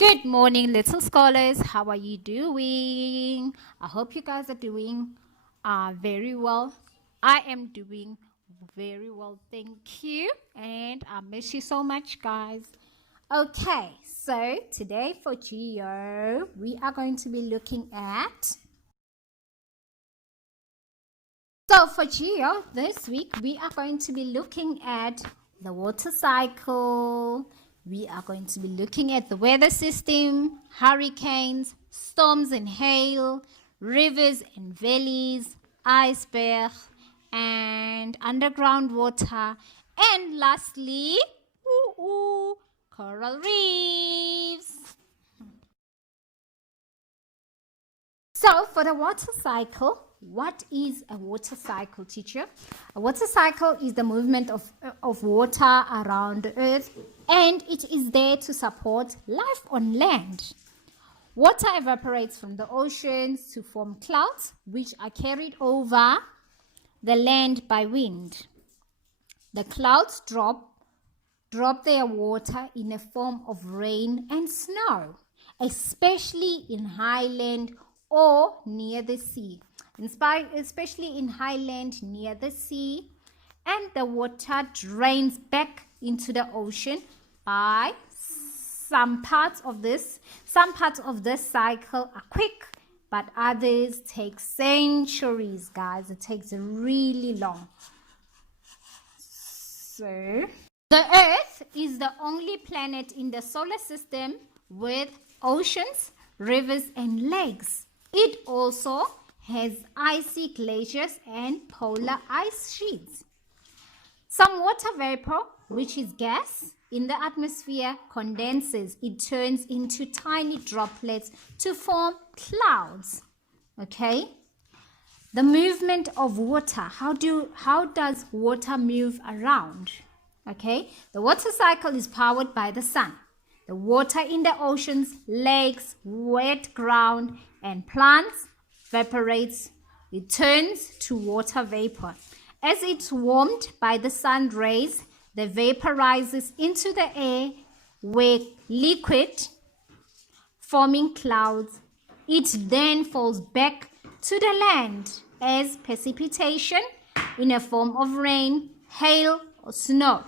Good morning, little scholars. How are you doing? I hope you guys are doing very well. I am doing very well, thank you. And I miss you so much, guys. Okay, so today for Geo, we are going to be looking at. So for Geo, this week, we are going to be looking at the water cycle. We are going to be looking at the weather system, hurricanes, storms and hail, rivers and valleys, iceberg, and underground water, and lastly, coral reefs. So for the water cycle, what is a water cycle, teacher? A water cycle is the movement of water around the earth, and it is there to support life on land. Water evaporates from the oceans to form clouds, which are carried over the land by wind. The clouds drop their water in a form of rain and snow, especially in highland or near the sea. Especially in highland near the sea, and the water drains back into the ocean by some parts of this cycle are quick, but others take centuries, guys. It takes really long. So the earth is the only planet in the solar system with oceans, rivers and lakes. It also has icy glaciers and polar ice sheets. Some water vapor, which is gas in the atmosphere, condenses. It turns into tiny droplets to form clouds. Okay? The movement of water. How does water move around? Okay? The water cycle is powered by the sun. The water in the oceans, lakes, wet ground, and plants evaporates. It turns to water vapor. As it's warmed by the sun rays, the vapor rises into the air where liquid, forming clouds. It then falls back to the land as precipitation in a form of rain, hail, or snow.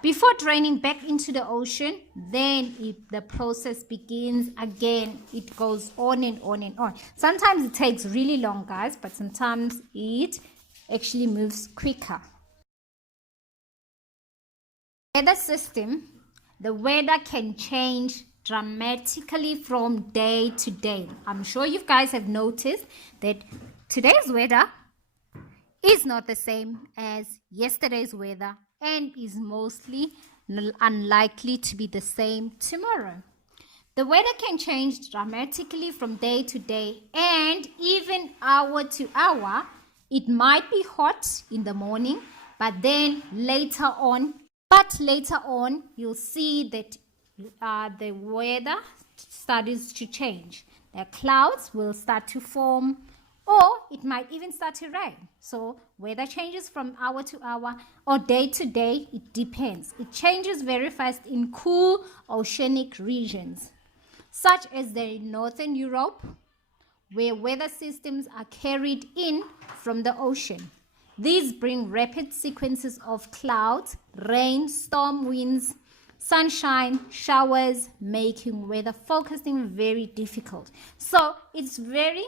Before draining back into the ocean, then the process begins again. It goes on and on and on. Sometimes it takes really long, guys, but sometimes it actually moves quicker. Weather system, the weather can change dramatically from day to day. I'm sure you guys have noticed that today's weather is not the same as yesterday's weather and is mostly unlikely to be the same tomorrow. The weather can change dramatically from day to day and even hour to hour. It might be hot in the morning, but later on you'll see that the weather starts to change. The clouds will start to form, or it might even start to rain. So weather changes from hour to hour or day to day. It depends. It changes very fast in cool oceanic regions, such as the Northern Europe, where weather systems are carried in from the ocean. These bring rapid sequences of clouds, rain, storm winds, sunshine, showers, making weather forecasting very difficult. So it's very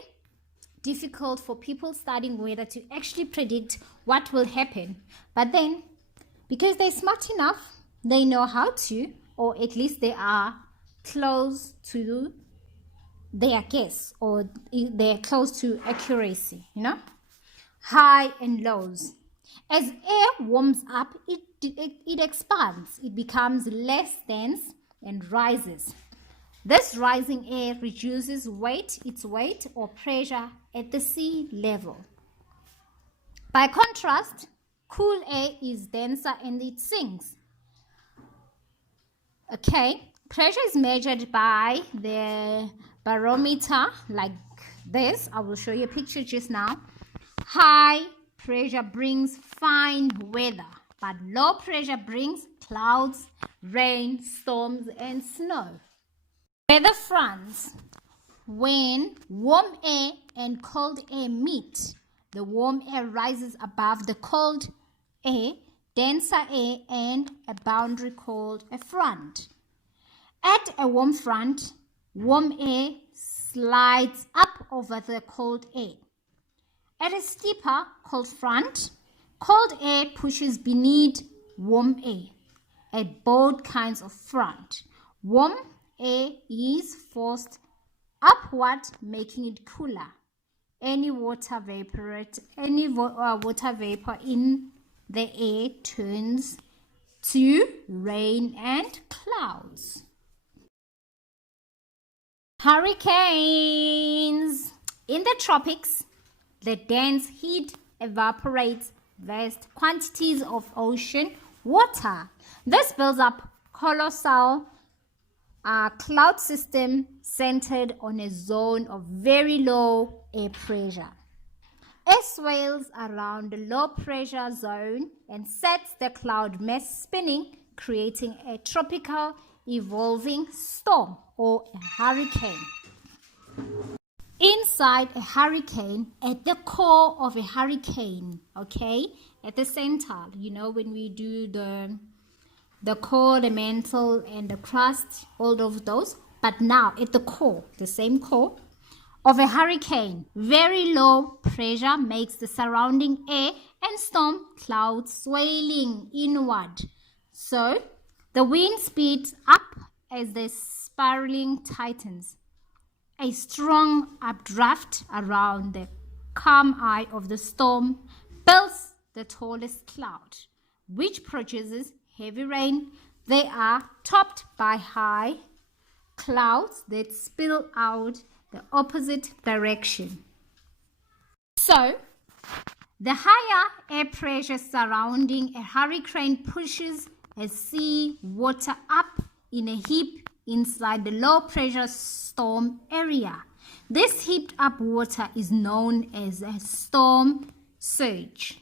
difficult for people studying weather to actually predict what will happen. But then, because they're smart enough, they know how to, or at least they are close to their guess, or they're close to accuracy, High and lows. As air warms up, it expands. It becomes less dense and rises. This rising air reduces its weight or pressure at the sea level. By contrast, cool air is denser and it sinks. Okay, pressure is measured by the barometer like this. I will show you a picture just now. High pressure brings fine weather, but low pressure brings clouds, rain, storms, and snow. Weather fronts. When warm air and cold air meet, the warm air rises above the cold air, denser air, and a boundary called a front. At a warm front, warm air slides up over the cold air. At a steeper cold front, cold air pushes beneath warm air. At both kinds of front, warm air is forced upward, making it cooler. Any water vapor in the air turns to rain and clouds. Hurricanes. In the tropics, the dense heat evaporates vast quantities of ocean water. This builds up colossal cloud system centered on a zone of very low air pressure. Air swirls around the low pressure zone and sets the cloud mass spinning, creating a tropical evolving storm or a hurricane. Inside a hurricane, at the core of a hurricane, okay, at the center, when we do the core, the mantle, and the crust, all of those. But now at the core, the same core of a hurricane, very low pressure makes the surrounding air and storm clouds swirling inward. So the wind speeds up as the spiraling tightens. A strong updraft around the calm eye of the storm builds the tallest cloud, which produces heavy rain. They are topped by high clouds that spill out the opposite direction. So, the higher air pressure surrounding a hurricane pushes a sea water up in a heap inside the low pressure storm area. This heaped up water is known as a storm surge.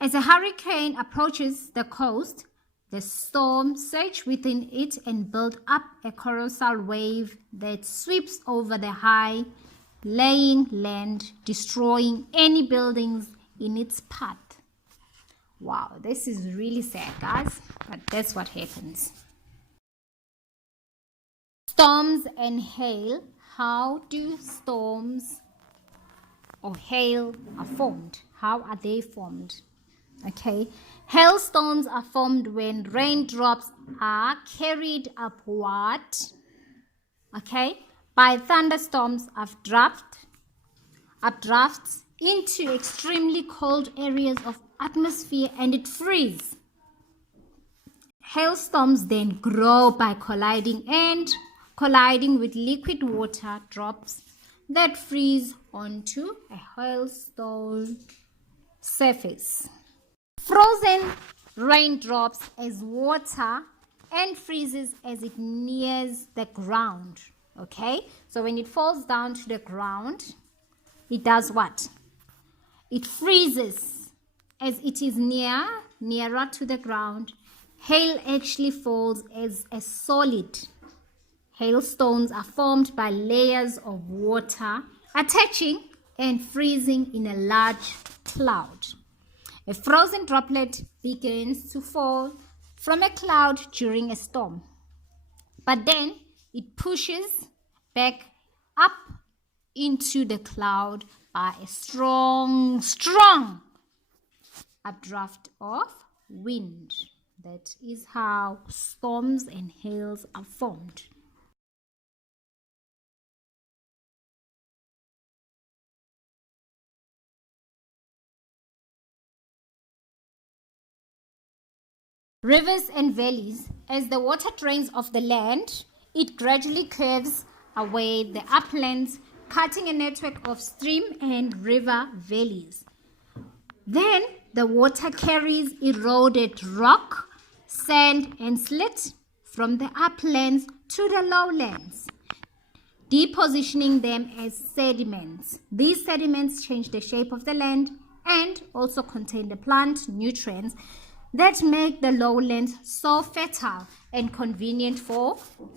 As a hurricane approaches the coast, the storm surges within it and builds up a colossal wave that sweeps over the high-lying land, destroying any buildings in its path. Wow, this is really sad, guys, but that's what happens. Storms and hail. How do storms or hail are formed? How are they formed? Okay, hailstones are formed when raindrops are carried upward, okay, by thunderstorms updrafts into extremely cold areas of atmosphere, and it freezes. Hailstorms then grow by colliding with liquid water drops that freeze onto a hailstone surface. Frozen raindrops as water and freezes as it nears the ground. Okay, so when it falls down to the ground, it does what? It freezes as it is nearer to the ground. Hail actually falls as a solid. Hailstones are formed by layers of water attaching and freezing in a large cloud. A frozen droplet begins to fall from a cloud during a storm, but then it pushes back up into the cloud by a strong updraft of wind. That is how storms and hails are formed. Rivers and valleys. As the water drains off the land, it gradually curves away the uplands, cutting a network of stream and river valleys. Then the water carries eroded rock, sand, and silt from the uplands to the lowlands, depositioning them as sediments. These sediments change the shape of the land and also contain the plant nutrients that make the lowlands so fertile and convenient for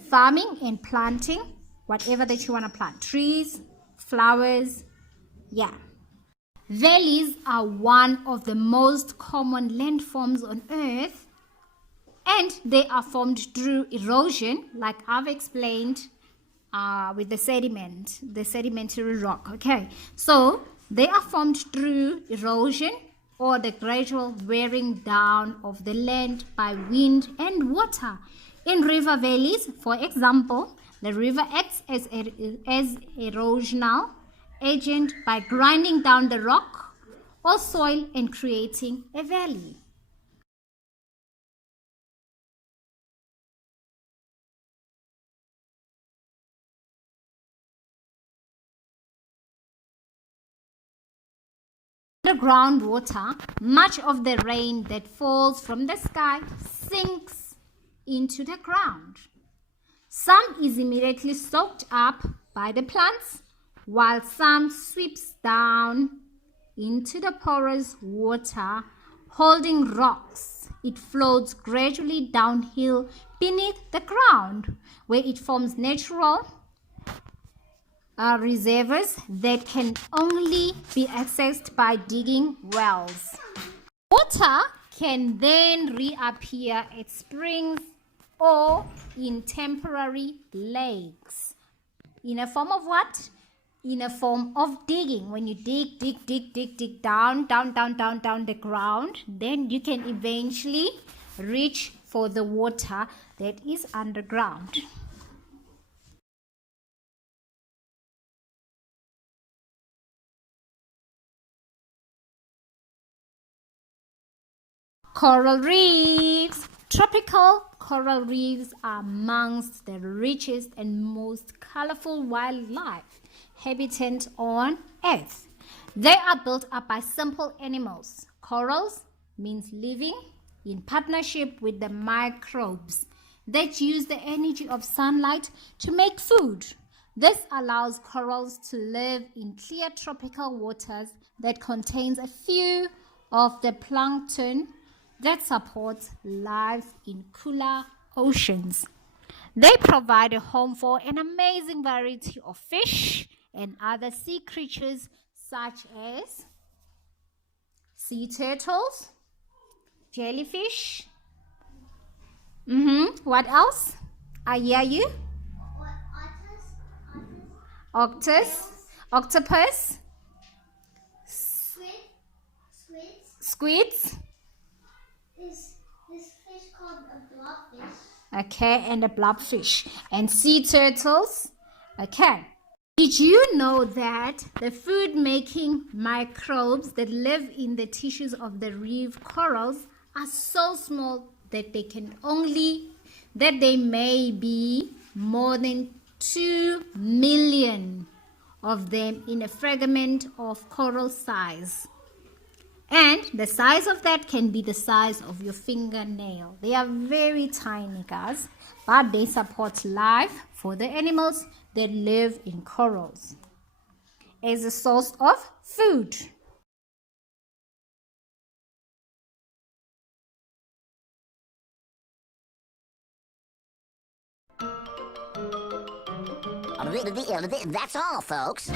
farming and planting whatever that you want to plant. Trees, flowers, yeah. Valleys are one of the most common landforms on earth, and they are formed through erosion, like I've explained with the sedimentary rock. Okay, so they are formed through erosion or the gradual wearing down of the land by wind and water. In river valleys, for example, the river acts as erosional agent by grinding down the rock or soil and creating a valley. Underground water, much of the rain that falls from the sky sinks into the ground. Some is immediately soaked up by the plants, while some sweeps down into the porous water, holding rocks. It floats gradually downhill beneath the ground, where it forms natural reservoirs that can only be accessed by digging wells. Water can then reappear at springs or in temporary lakes. In a form of what? In a form of digging. When you dig down the ground, then you can eventually reach for the water that is underground. Coral reefs. Tropical coral reefs are amongst the richest and most colorful wildlife habitat on Earth. They are built up by simple animals. Corals means living in partnership with the microbes that use the energy of sunlight to make food. This allows corals to live in clear tropical waters that contains a few of the plankton that supports life in cooler oceans. They provide a home for an amazing variety of fish and other sea creatures such as sea turtles, jellyfish. What else? I hear you. Octopus, squids. This fish called a blobfish. Okay, and a blobfish and sea turtles. Okay. Did you know that the food-making microbes that live in the tissues of the reef corals are so small that they may be more than 2 million of them in a fragment of coral size? And the size of that can be the size of your fingernail. They are very tiny, guys, but they support life for the animals that live in corals as a source of food. That's all, folks.